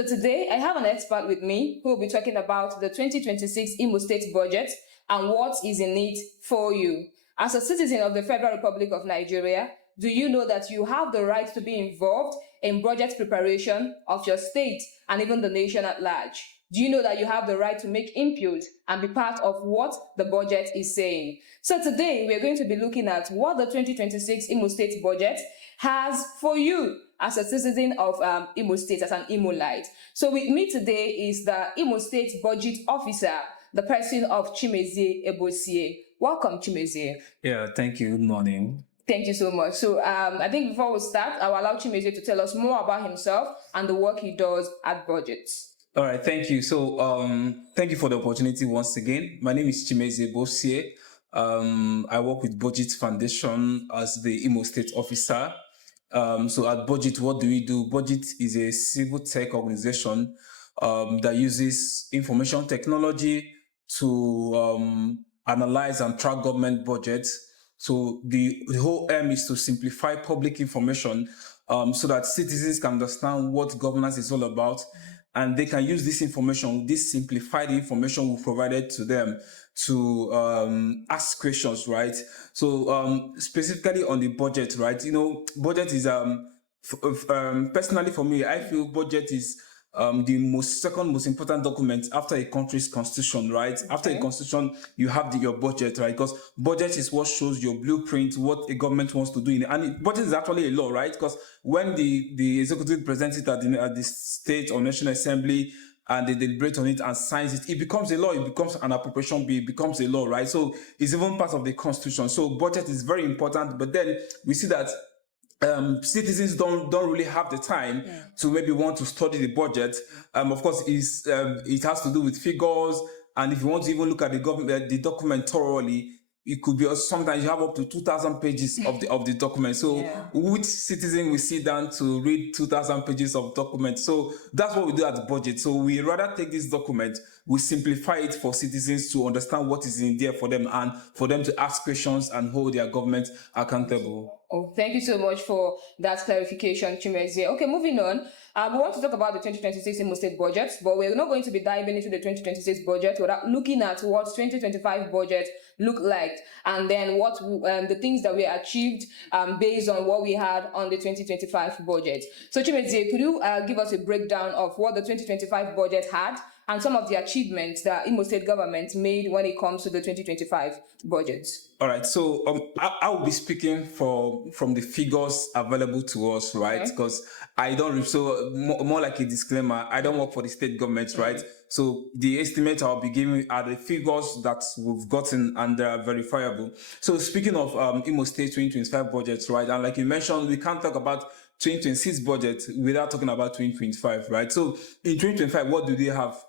So today, I have an expert with me who will be talking about the 2026 Imo State budget and what is in it for you. As a citizen of the Federal Republic of Nigeria, do you know that you have the right to be involved in budget preparation of your state and even the nation at large? Do you know that you have the right to make input and be part of what the budget is saying? So today, we're going to be looking at what the 2026 Imo State budget has for you as a citizen of Imo State, as an Imo-lite. So with me today is the Imo State Budget Officer, the person of Chimezie Ebosie. Welcome, Chimezie. Yeah, thank you. Good morning. Thank you so much. So I think before we start, I will allow Chimezie to tell us more about himself and the work he does at Budgets. All right, thank you. So thank you for the opportunity once again. My name is Chimezie Ebosie. I work with Budget Foundation as the Imo State Officer. So at Budget, what do we do? Budget is a civil tech organization that uses information technology to analyze and track government budgets. So the whole aim is to simplify public information so that citizens can understand what governance is all about, and they can use this information, this simplified information we provided to them to ask questions, right? So specifically on the budget, right? You know, budget is, personally for me, I feel budget is the second most important document after a country's constitution, right? Okay. After a constitution, you have your budget, right? Because budget is what shows your blueprint, what a government wants to do. And budget is actually a law, right? Because when the executive presents it at the state or national assembly, and they deliberate on it and signs it, it becomes a law, it becomes an appropriation bill, it becomes a law, right? So it's even part of the constitution. So budget is very important, but then we see that citizens don't really have the time to maybe want to study the budget. Of course, it has to do with figures, and if you want to even look at the document thoroughly, it could be sometimes you have up to 2,000 pages of the document. So which citizen will sit down to read 2,000 pages of document? So that's what we do at the budget. So we rather take this document, we simplify it for citizens to understand what is in there for them and for them to ask questions and hold their government accountable. Oh, thank you so much for that clarification, Chimezie. Okay, moving on. We want to talk about the 2026 Imo State budget, but we're not going to be diving into the 2026 budget without looking at what 2025 budget looked like, and then what the things that we achieved based on what we had on the 2025 budget. So, Chimezie, could you give us a breakdown of what the 2025 budget had and some of the achievements that Imo State government made when it comes to the 2025 budget? All right, so I will be speaking from the figures available to us, right? Because I don't, so more like a disclaimer, I don't work for the state government, right? So the estimates I'll be giving are the figures that we've gotten, and they are verifiable. So speaking of Imo State 2025 budgets, right? And like you mentioned, we can't talk about 2026 budget without talking about 2025, right? So in 2025, what do they have?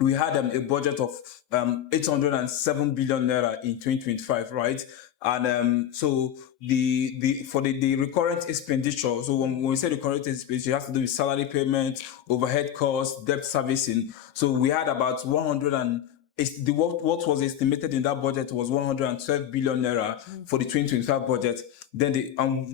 We had a budget of 807 billion naira in 2025, right? And so for the recurrent expenditure, so when we say recurrent expenditure, it has to do with salary payment, overhead costs, debt servicing. So we had about what was estimated in that budget was 112 billion naira for the 2025 budget. Then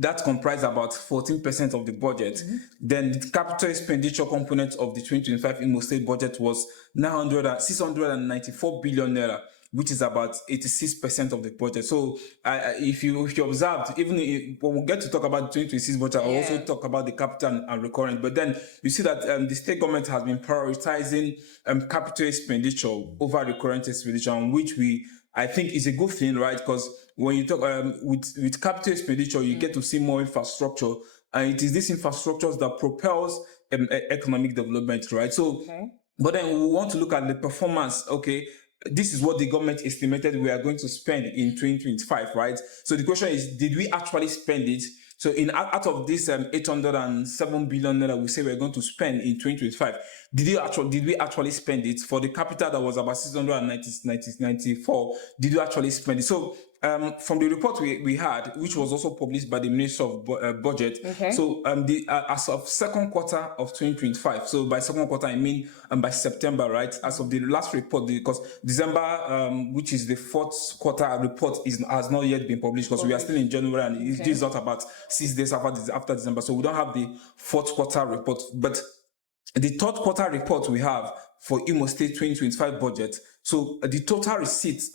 that comprised about 14% of the budget. Then the capital expenditure component of the 2025 Imo State budget was 694 billion naira, which is about 86% of the budget. So if you observed, even when we get to talk about the 2026 budget, I'll also talk about the capital and recurrent. But then you see that the state government has been prioritizing capital expenditure over recurrent expenditure, which I think is a good thing, right? Because when you talk with capital expenditure, you get to see more infrastructure, and it is this infrastructure that propels economic development, right? So, but then we want to look at the performance. Okay, this is what the government estimated we are going to spend in 2025, right? So the question is, did we actually spend it? So out of this 807 billion naira we say we're going to spend in 2025, did we actually spend it? For the capital that was about 694, did you actually spend it? So from the report we had, which was also published by the Ministry of Budget, so as of second quarter of 2025, so by second quarter I mean by September, right? As of the last report, because December, which is the fourth quarter report, has not yet been published, because we are still in January, and it is not about 6 days after December, so we don't have the fourth quarter report. But the third quarter report we have for Imo State 2025 budget. So the total receipts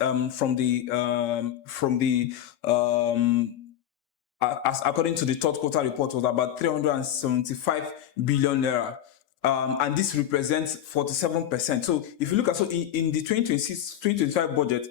as according to the third quarter report was about 375 billion naira. And this represents 47%. So if you look at, in the 2026-2025 budget,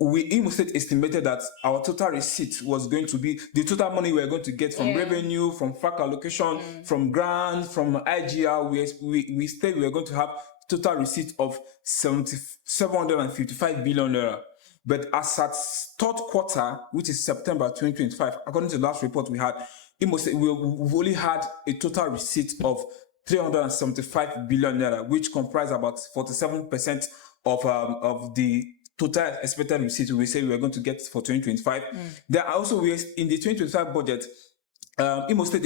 Imo State estimated that our total receipt was going to be the total money we are going to get from revenue, from FAC allocation, from grants, from IGR. We said we are going to have total receipt of 755 billion naira. But as at third quarter, which is September 2025, according to the last report we had, Imo State, we've only had a total receipt of 375 billion naira, which comprise about 47% of the total expected receipt we say we are going to get for 2025. There are also, in the 2025 budget, Imo State,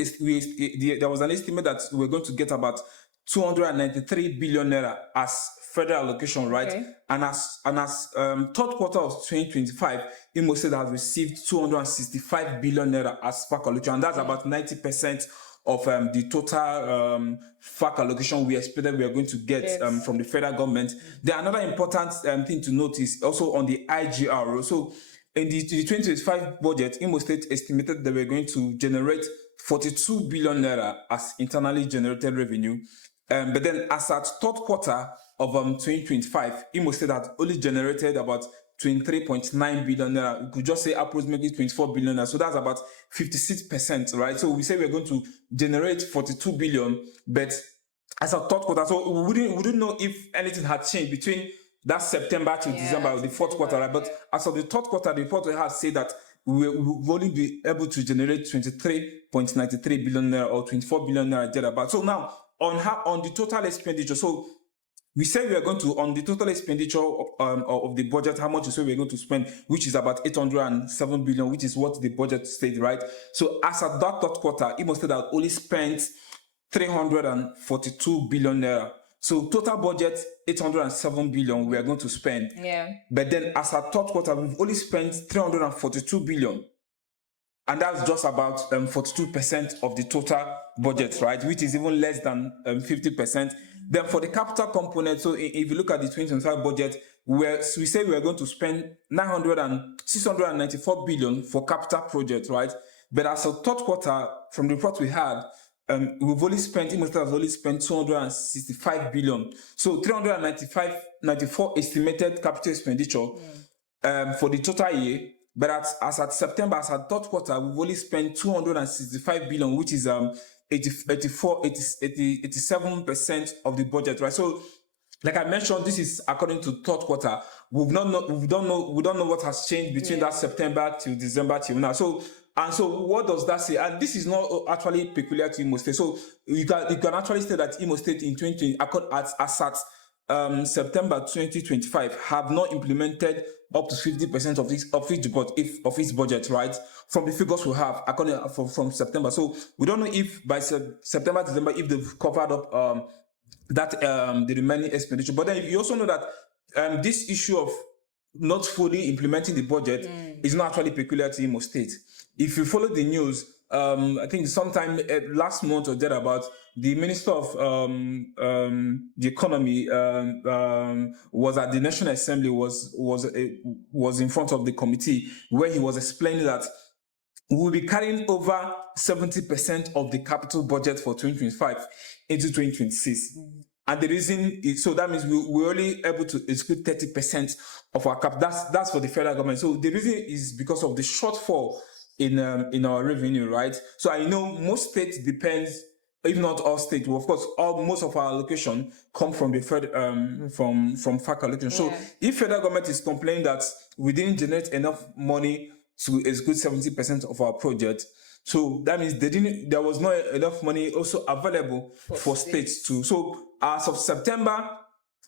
there was an estimate that we were going to get about 293 billion naira as federal allocation, right? Okay. And as third quarter of 2025, Imo State has received 265 billion naira as FAC allocation, and that's about 90% of the total FAC allocation we expected we are going to get from the federal government. There another important thing to note is also on the IGR. So in the 2025 budget, Imo State estimated that we're going to generate 42 billion naira as internally generated revenue. But then as at third quarter of 2025, Imo State had only generated about 23.9 billion naira. We could just say approximately 24 billion naira. So that's about 56%, right? So we say we're going to generate 42 billion, but as a third quarter, so we didn't know if anything had changed between that September to December, the fourth quarter, right? But as of the third quarter, the report we have said that we'll only be able to generate 23.93 billion naira or 24 billion naira thereabout. So now on the total expenditure, so we say we are going to, on the total expenditure of the budget, how much we say we're going to spend, which is about 807 billion, which is what the budget said, right? So as at that third quarter, Imo State had only spent 342 billion naira. So total budget, 807 billion we are going to spend. Yeah. But then as at third quarter, we've only spent 342 billion. And that's just about 42% of the total budget, right? Which is even less than 50%. Then for the capital component, so if you look at the 2025 budget, we say we are going to spend 694 billion for capital projects, right? But as of third quarter, from the report we had, we've only spent, Imo State has only spent 265 billion. So 394 estimated capital expenditure for the total year. But as at September, as at third quarter, we've only spent 265 billion, which is 87% of the budget, right? So, like I mentioned, this is according to third quarter. We don't know what has changed between that September till December till now. So what does that say? And this is not actually peculiar to Imo State. So you can actually say that Imo State in 2020, as at September 2025, have not implemented up to 50% of its budget, right? From the figures we have, according from September. So we don't know if by September, December, if they've covered up the remaining expenditure. But then you also know that this issue of not fully implementing the budget is not actually peculiar to Imo State. If you follow the news, I think sometime last month or thereabout, the Minister of the Economy was at the National Assembly, was in front of the committee, where he was explaining that we will be carrying over 70% of the capital budget for 2025 into 2026. And the reason is, so that means we're only able to exclude 30% of our cap. That's for the federal government. So the reason is because of the shortfall in our revenue, right? So I know most states depends, if not all states, well, of course, most of our allocation come from the from FAC allocation. So if federal government is complaining that we didn't generate enough money to execute 70% of our project, so that means there was not enough money also available for states too. So as of September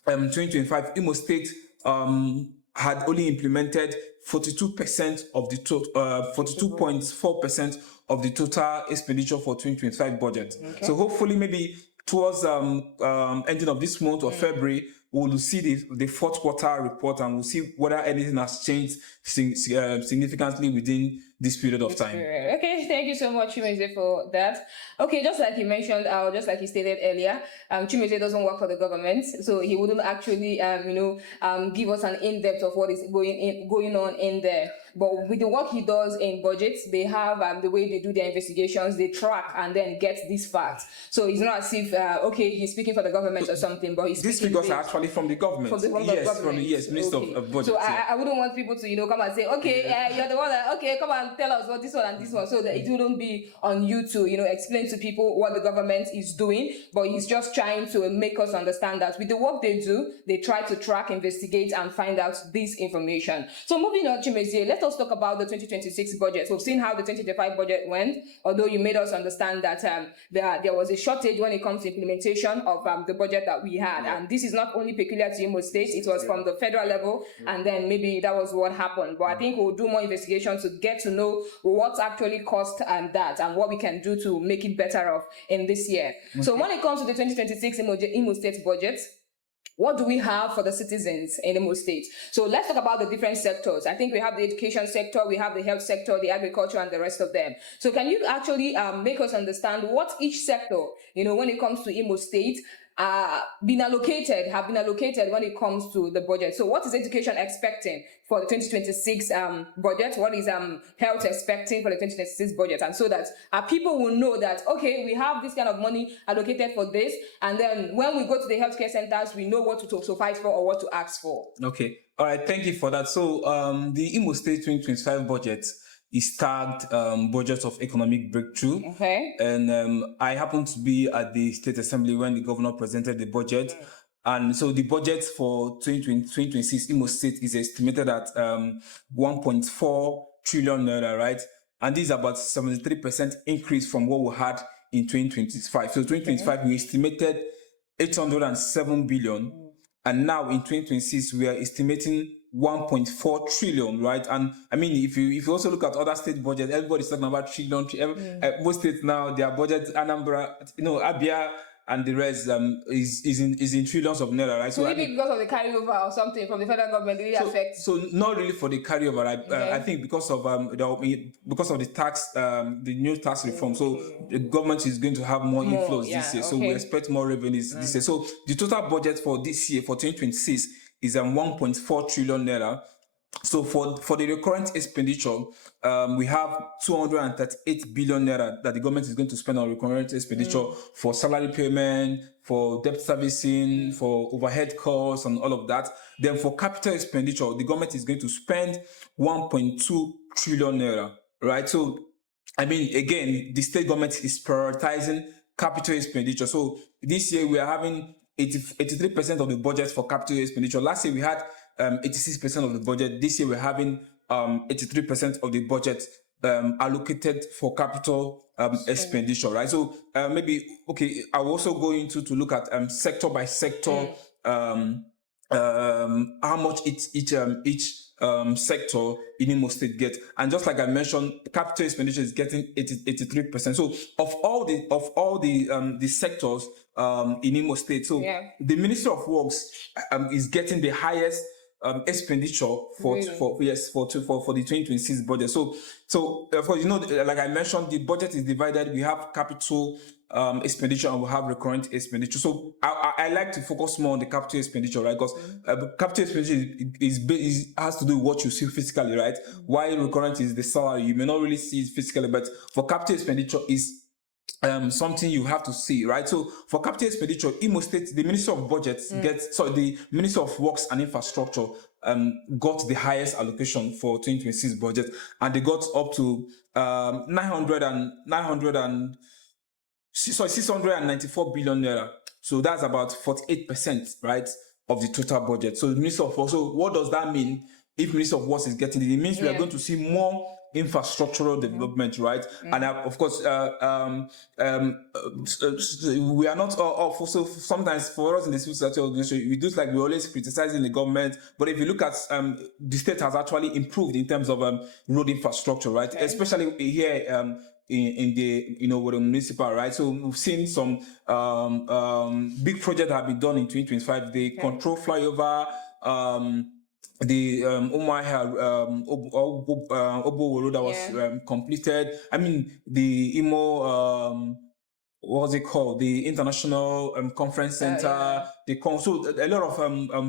2025, Imo State had only implemented 42% of the total, 42.4% of the total expenditure for 2025 budget. Okay. So hopefully maybe towards ending of this month or February, we'll see the fourth quarter report and we'll see whether anything has changed significantly within this period of time. Okay, thank you so much, Chimeze, for that. Okay, just like you mentioned, just like you stated earlier, Chimeze doesn't work for the government, so he wouldn't actually, give us an in-depth of what is going on in there. But with the work he does in budgets, they have the way they do their investigations, they track and then get these facts. So it's not as if, he's speaking for the government or something, but he's these figures are actually from the government. From the government. Minister of Budget. So I wouldn't want people to, come and say, you're the one that, come and tell us what this one and this one, so that it wouldn't be on you to, explain to people what the government is doing, but he's just trying to make us understand that with the work they do, they try to track, investigate, and find out this information. So moving on, Chimeze, let us talk about the 2026 budget. We've seen how the 2025 budget went, although you made us understand that there was a shortage when it comes to implementation of the budget that we had. And this is not only peculiar to Imo State, it was from the federal level, and then maybe that was what happened. But I think we'll do more investigation to get to know what's actually caused that and what we can do to make it better off in this year. Okay. So when it comes to the 2026 Imo State budget, what do we have for the citizens in Imo State? So let's talk about the different sectors. I think we have the education sector, we have the health sector, the agriculture, and the rest of them. So can you actually make us understand what each sector, when it comes to Imo State, have been allocated when it comes to the budget? So what is education expecting for the 2026 budget? What is health expecting for the 2026 budget? And so that our people will know that, okay, we have this kind of money allocated for this, and then when we go to the healthcare centers, we know what to fight for or what to ask for. Okay, all right, thank you for that. So the Imo State 2025 budget is tagged Budget of Economic Breakthrough. Okay. And I happened to be at the State Assembly when the governor presented the budget. And so the budget for 2026 Imo State is estimated at 1.4 trillion naira, right? And this is about 73% increase from what we had in 2025. So 2025, we estimated 807 billion. And now in 2026, we are estimating 1.4 trillion, right? And I mean, if you also look at other state budgets, everybody's talking about trillion. Most states now, their budget, Anambra, Abia, and the rest is in trillions of naira, right? So maybe because of the carryover or something from the federal government, really affects. So not really for the carryover. I think because of the tax, the new tax reform. So the government is going to have more inflows this year. So we expect more revenues this year. So the total budget for this year, for 2026, is 1.4 trillion naira. So for the recurrent expenditure, we have 238 billion naira that the government is going to spend on recurrent expenditure for salary payment, for debt servicing, for overhead costs, and all of that. Then for capital expenditure, the government is going to spend 1.2 trillion naira, right? So, I mean, again, the state government is prioritizing capital expenditure. So this year we are having 83% of the budget for capital expenditure. Last year we had 86% of the budget. This year we're having 83% of the budget allocated for capital expenditure, right? So I'll also go into to look at sector by sector, how much each sector in Imo State gets. And just like I mentioned, capital expenditure is getting 83%. So of all the sectors in Imo State, so the Ministry of Works is getting the highest expenditure for the 2026 budget. So like I mentioned, the budget is divided. We have capital expenditure and we have recurrent expenditure. So I like to focus more on the capital expenditure, right? Because capital expenditure has to do with what you see physically, right? While recurrent is the salary, you may not really see it physically, but for capital expenditure is something you have to see, right? So for capital expenditure, Imo State, the Minister of Budgets the Minister of Works and Infrastructure got the highest allocation for 2026 budget, and they got up to 694 billion naira. So that's about 48%, right, of the total budget. So the Minister of Works, so what does that mean? If Minister of Works is getting it, it means we are going to see more infrastructural development, right? And of course, we are not so sometimes for us in the civil society organization, we do like we're always criticizing the government. But if you look at the state has actually improved in terms of road infrastructure, right? Especially here in the with the municipal, right? So we've seen some big projects that have been done in 2025. The control flyover. the Umuahia Obo road that was completed. I mean, the Imo what's it called? The International Conference Center. So a lot of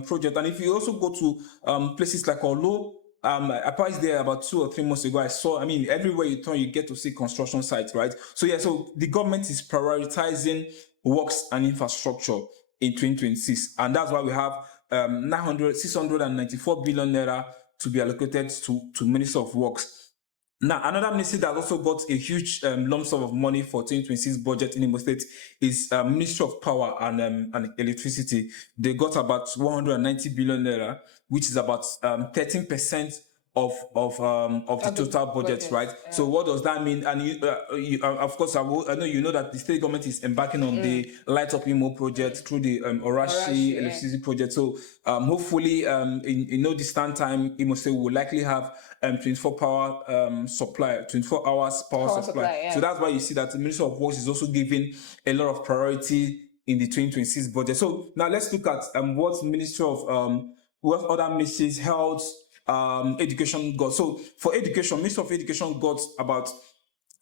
projects. And if you also go to places like Olo, I passed there about 2 or 3 months ago. I saw, I mean, everywhere you turn, you get to see construction sites, right? So yeah, so the government is prioritizing works and infrastructure in 2026, and that's why we have 694 billion naira to be allocated to Minister of Works. Now, another ministry that also got a huge lump sum of money for 2026 budget in Imo State is Ministry of Power and Electricity. They got about 190 billion naira, which is about 13% of the total budget, right? Yeah. So what does that mean? And of course, I know you know that the state government is embarking on the Light Up Imo project through the Orashi electricity project. So hopefully, in no distant time, Imo State will likely have 24 power supply, 24 hours power supply. So that's why you see that the Ministry of Works is also giving a lot of priority in the 2026 budget. So now let's look at what Ministry of what other ministries, health, education got. So for education, Ministry of Education got about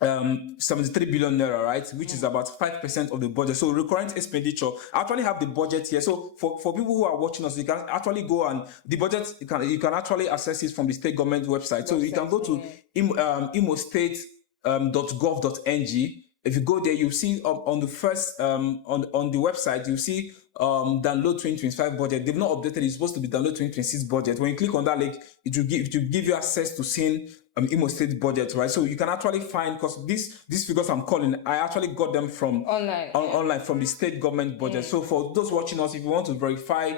73 billion naira, right, which is about 5% of the budget. So recurrent expenditure, I actually have the budget here. So for people who are watching us, you can actually go and the budget, you can actually access it from the state government website. So you can go to imostate.gov.ng. If you go there, you see on the first on the website, you see download 2025 budget. They've not updated. It's supposed to be download 2026 budget. When you click on that link, it will give you access to seeing Imo State budget, right? So you can actually find, because these figures I'm calling, I actually got them from online from the state government budget. So for those watching us, if you want to verify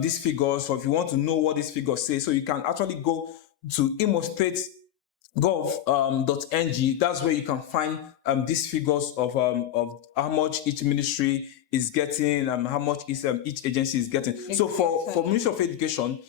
these figures, or if you want to know what these figures say, so you can actually go to Imo State gov.ng. That's where you can find these figures of how much each ministry is getting and how much each agency is getting. So for Ministry of Education,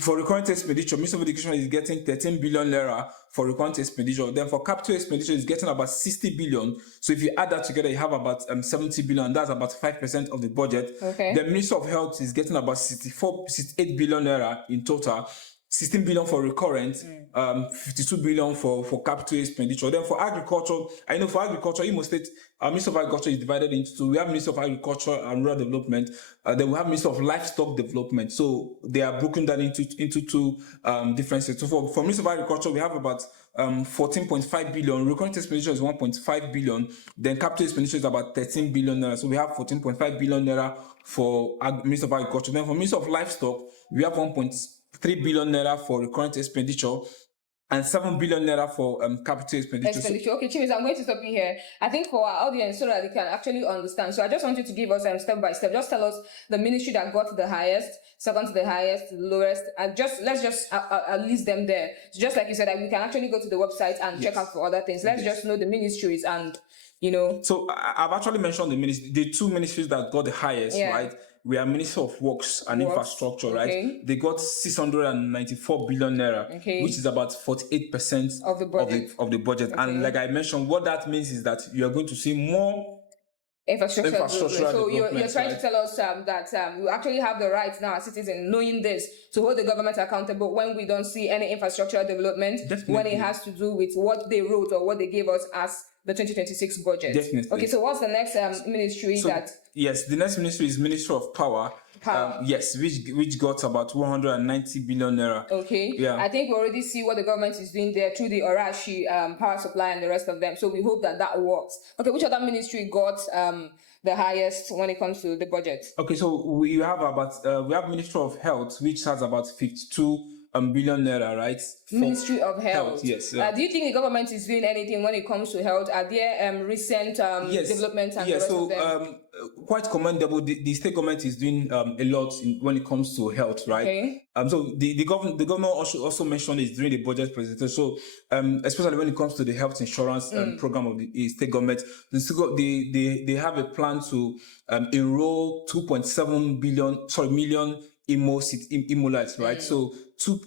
for recurrent expenditure, Ministry of Education is getting 13 billion naira for recurrent expenditure. Then for capital expenditure, is getting about 60 billion. So if you add that together, you have about 70 billion. That's about 5% of the budget. Okay. The Ministry of Health is getting about 68 billion naira in total. 16 billion for recurrent, 52 billion for capital expenditure. Then for agriculture, I know for agriculture, Imo State, Ministry of Agriculture is divided into two. We have Ministry of Agriculture and Rural Development. Then we have Ministry of Livestock Development. So they are broken down into two different sectors. So for Ministry of Agriculture, we have about 14.5 billion. Recurrent expenditure is 1.5 billion. Then capital expenditure is about 13 billion naira. So we have 14.5 billion naira for Ministry of Agriculture. Then for Ministry of Livestock, we have 1.3 billion naira for recurrent expenditure and 7 billion naira for capital expenditure. Okay, Chimis, I'm going to stop you here. I think for our audience, so that they can actually understand. So I just want you to give us step by step. Just tell us the ministry that got the highest, second to the highest, the lowest. Let's just list them there. So just like you said, we can actually go to the website and check out for other things. Let's just know the ministries and, you know. So I've actually mentioned the two ministries that got the highest, right? We are Ministry of Works and Infrastructure, right? They got 694 billion naira, which is about 48% of the budget. And like I mentioned, what that means is that you are going to see more infrastructure. So you're trying to tell us that we actually have the right now as citizens, knowing this, to hold the government accountable when we don't see any infrastructural development, when it has to do with what they wrote or what they gave us as the 2026 budget. Definitely. Okay, so what's the next ministry that? Yes, the next ministry is Ministry of Power. Yes, which got about 190 billion naira. Okay. Yeah. I think we already see what the government is doing there through the Orashi power supply and the rest of them. So we hope that works. Okay, which other ministry got the highest when it comes to the budget? Okay, so we have Ministry of Health, which has about 52 billion naira, right? Ministry of Health. Yes. Do you think the government is doing anything when it comes to health? Are there recent developments and the rest of them? Quite commendable. The state government is doing a lot when it comes to health, right? Okay. So the government also mentioned it during the budget presentation. So especially when it comes to the health insurance program of the state government, they have a plan to enroll 2.7 million Imolites, right? So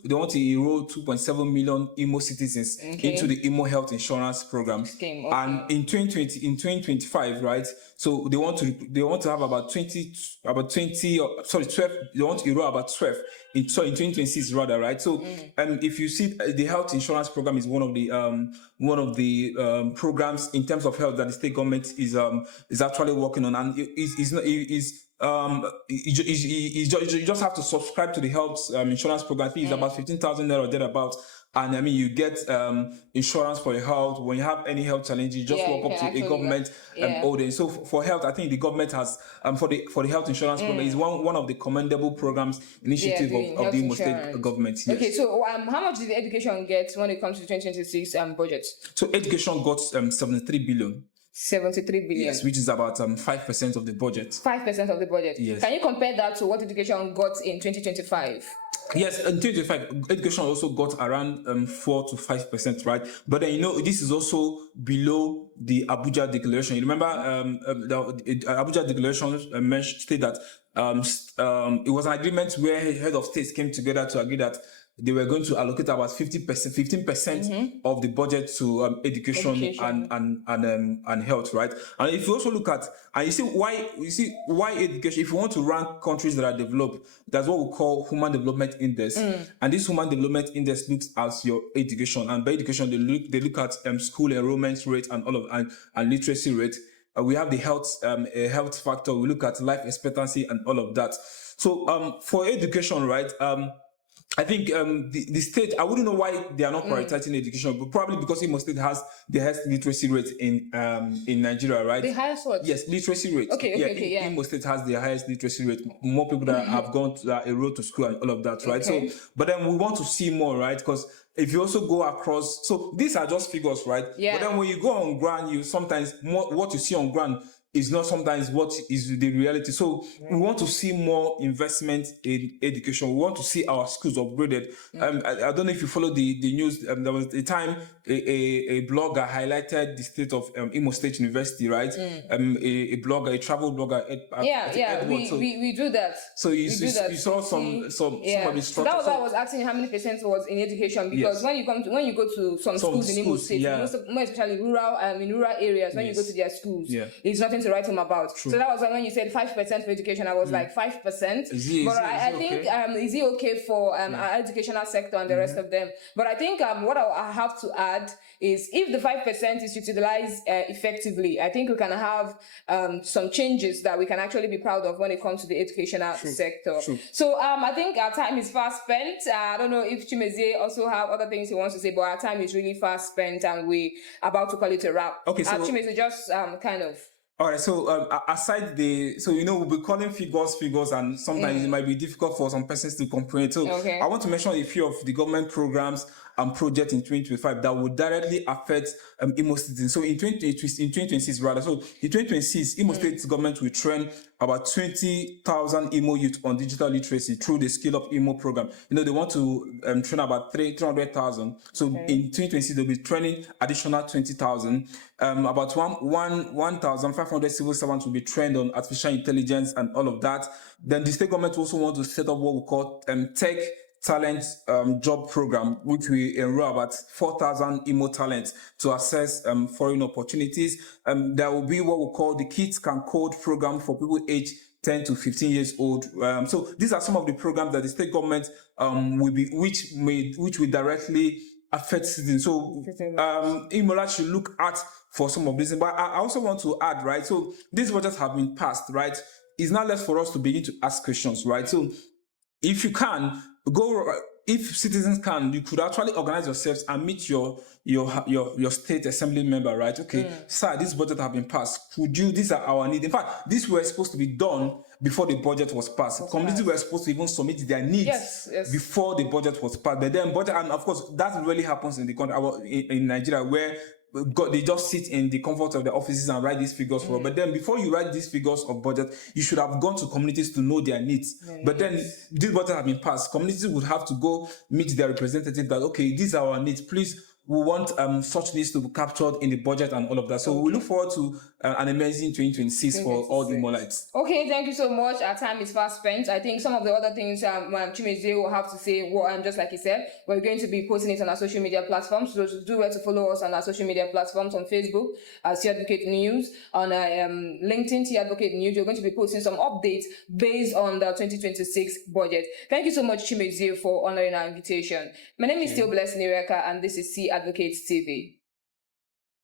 they want to enroll 2.7 million Imo citizens into the Imo health insurance program. Scheme, And in 2025, right? So they want to have about 12. They want to enroll about 12 in 2026 rather, right? So if you see the health insurance program is one of the programs in terms of health that the state government is actually working on, and you just have to subscribe to the health insurance program. I think it's about 15,000 naira or thereabout. And I mean, you get insurance for your health. When you have any health challenge, you just walk up to a government holding. So for health, I think the government has for the health insurance program is one of the commendable programs initiative of the Imo State government. Yes. Okay, so how much did the education get when it comes to 2026 budget? So education got 73 billion. 73 billion. Yes, which is about 5% of the budget. 5% of the budget. Yes. Can you compare that to what education got in 2025? Yes, in 2025, education also got around 4 to 5%, right? But then this is also below the Abuja Declaration. You remember the Abuja Declaration stated that it was an agreement where head of states came together to agree that they were going to allocate about 15% of the budget to education and health, right? And if you also look at and you see why education. If you want to rank countries that are developed, that's what we call Human Development Index, and this Human Development Index looks at your education, and by education they look at school enrollment rate and and literacy rate. We have the health factor. We look at life expectancy and all of that. So for education, right? I think the state, I wouldn't know why they are not prioritizing education, but probably because Imo State has the highest literacy rate in Nigeria, right? The highest what? Yes, literacy rate. Okay. Imo State has the highest literacy rate. More people that have gone to enrolled to school and all of that, right? So, but then we want to see more, right? Because if you also go across, so these are just figures, right? Yeah. But then when you go on ground, you sometimes what you see on ground is not sometimes what is the reality. So we want to see more investment in education. We want to see our schools upgraded. I don't know if you follow the news. There was a time a blogger highlighted the state of Imo State University, right? A blogger, a travel blogger. We do that. So you saw some of the structure. So that was why I was asking how many percent was in education, because when you go to some schools in Imo State, more especially rural in rural areas, when you go to their schools, it's nothing to write home about. True. So that was when you said 5% for education. I was like 5%. But I think is it okay for our educational sector and the rest of them? But I think what I have to add is if the 5% is utilized effectively, I think we can have some changes that we can actually be proud of when it comes to the educational sector. True. So I think our time is fast spent. I don't know if Chimezie also have other things he wants to say, but our time is really fast spent and we're about to call it a wrap. Okay, so Chimezie, just kind of. All right, so aside we'll be calling figures, and sometimes it might be difficult for some persons to comprehend. So I want to mention a few of the government programs and projects in 2025 that would directly affect Imo citizens. So in 2026 rather, so in 2026, Imo State government will train about 20,000 Imo youth on digital literacy through the Skill Up Imo program. They want to train about 300,000. So in 2026, they'll be training additional 20,000. About 1,500 civil servants will be trained on artificial intelligence and all of that. Then the state government also want to set up what we call tech talent job program, which we enroll about 4,000 Imo talents to assess foreign opportunities. There will be what we call the Kids Can Code program for people aged 10 to 15 years old. So these are some of the programs that the state government which will directly affect citizens. So Imola should look at for some of this. But I also want to add, right? So these budgets have been passed, right? It's not less for us to begin to ask questions, right? So if you can if citizens can, you could actually organize yourselves and meet your state assembly member, right? Okay, sir, this budget have been passed. These are our needs. In fact, these were supposed to be done before the budget was passed. Communities were supposed to even submit their needs before the budget was passed. But then and of course, that really happens in the country, in Nigeria, where they just sit in the comfort of their offices and write these figures for. But then before you write these figures of budget, you should have gone to communities to know their needs. But then these budgets have been passed. Communities would have to go meet their representative that, okay, these are our needs. Please we want such needs to be captured in the budget and all of that. So we look forward to an amazing 2026 for all the Imolites. Okay, thank you so much. Our time is fast spent. I think some of the other things Chimezie will have to say, just like he said, we're going to be posting it on our social media platforms. So do well to follow us on our social media platforms on Facebook, C-Advocate News, on LinkedIn, C-Advocate News. You're going to be posting some updates based on the 2026 budget. Thank you so much, Chimezie, for honoring our invitation. My name is still Blessing Ireka, and this is C-Advocate TV.